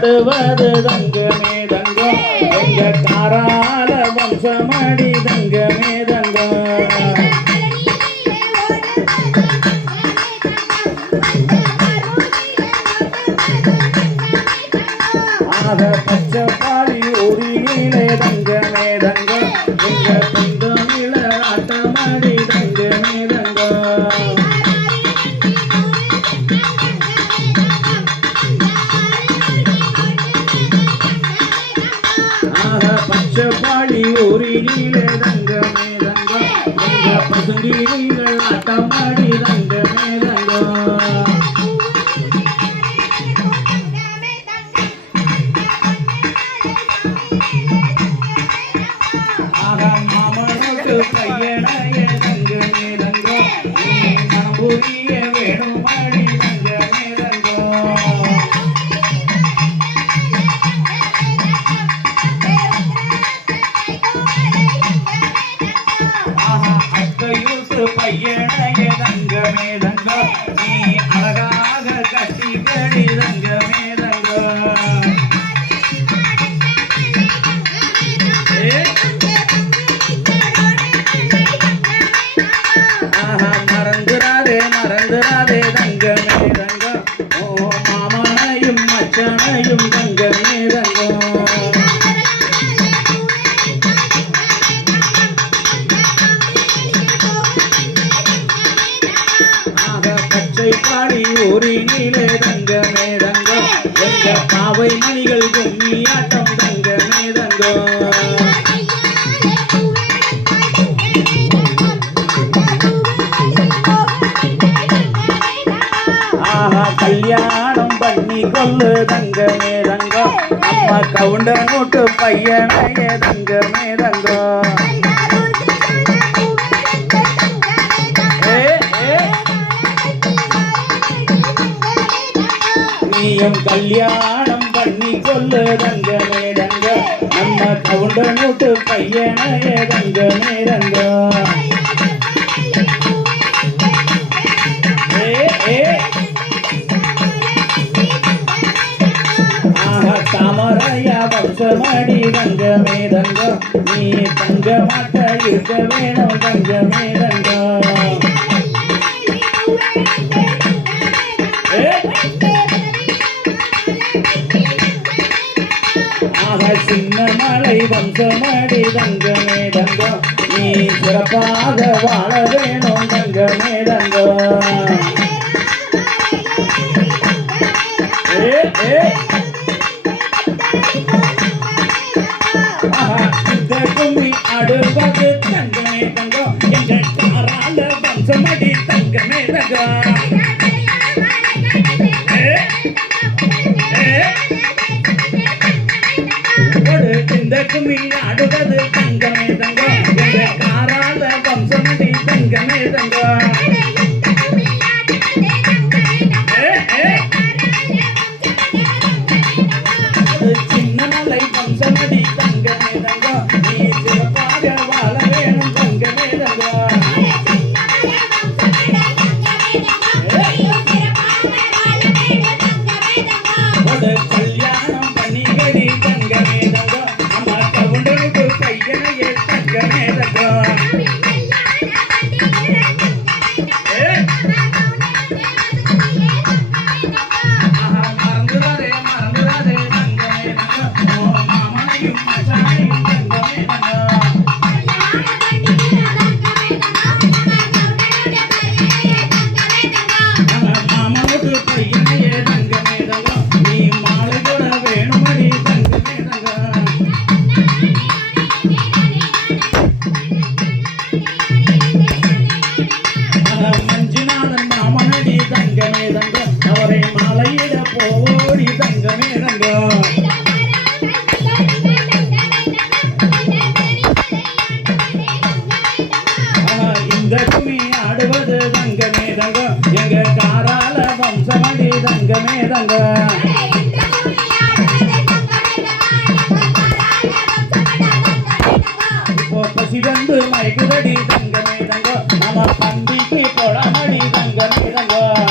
ஆடுவது தங்கமே தங்கம் எங்க காரால வம்சமடி தங்கமே தங்கம் ஆக பச்சை பாடி ஊரிலே தங்கமே தங்கம் எங்க தங்கமில ஆட்டமடி தங்கமே தங்கம் பச்சைப்பாடி ஊரிலே தங்கமே தங்கம் எங்க பசுங்கீரிகள் ஆட்டமாடி தங்கமே தங்கம் ஆக மாமனுக்கு பையனைய தங்கமே தங்கம் மனபுரிய வேணுமாடி தங்கமே தங்கம் பையனைய தங்கமே தங்கம் நீ அழகாக கட்டி கடி தங்கமே தங்கம் மறந்துடாதே மறந்துடாதே தங்கமே தங்கம் ஓ மாமனையும் மச்சனையும் தங்கமே தங்கம் பாடி ஊரினிலே தங்கமே தங்கம் எங்க பாவை மணிகள் கும்மியாட்டம் தங்கமே தங்கம் ஆஹா கல்யாணம் பண்ணி கொள்ளு தங்கமே தங்கம் அம்மா கவுண்ட நோட்டு பையனைய தங்கமே தங்கம் நீயும் கல்யாணம் பண்ணி கொள்ளு தங்கமே தங்கம் நம்ம கவுண்ட நோட்டு பையனைய தங்கமே தங்கம் தாமரையா வம்சமடி தங்கமே தங்கம் நீ தங்க மாட்ட இருக்க வேணும் தங்கமே தங்கம் சின்ன மலை வம்சமடி தங்கமே தங்கம் நீ சிறப்பாக வாழ வேணும் தங்கமே தங்கம் இந்த கும்மி அடுவது தங்கமே தங்கம் எங்க காரால வம்சமடி தங்கமே தங்கம் இந்த கும்மி அடுவது தங்கமே தங்கம் எங்க காரால வம்சமடி தங்கமே தங்கம் சின்ன மலை வம்சமடி தங்கமே தங்கம் நீ சிறப்பாக வாழ வேணும் தங்கமே தங்கம் கல்யாணம் பண்ணிகடி தங்கமே தங்கம் அம்மா கவுண்டனுக்கு பையனையே தங்கமே தங்கம் மறந்துடாதே மறந்துடாதே தங்கமே தங்கம் மாமனையும் மச்சானையும் தங்கமே தங்கம் மாமனுக்கு பையனையே தங்கமே தங்கம் நீ மாலை கூட வேணுமடி தங்கமே தங்கம் மஞ்சுநாதன் மாமனடி தங்கமே தங்கம் அவரை மாலையிட போடி தங்கமே தங்கம் இந்த கும்மி ஆடுவது தங்கமே தங்கம் எங்க காரால வம்சமடி தங்கமே தங்கம் இப்போ பசிதந்து மயக்குதடி தங்கமே தங்கம் நம்ம தம்பிக்கு கொடமடி தங்கமே தங்கம்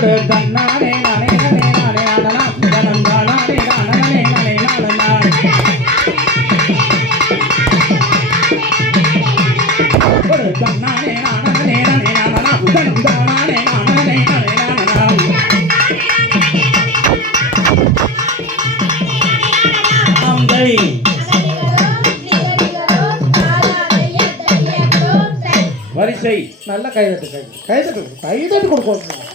கொடு தன்னானே நானே நானே நானே நானா தனம் தானானே நானே நானே நானா கொடு தன்னானே நானே நானே நானா தனம் தானானே நானே நானே நானா அம்பை வரிசை நல்ல கைதட்டு கைதட்டு கைதட்டு கைதட்டு கொடுக்கணும்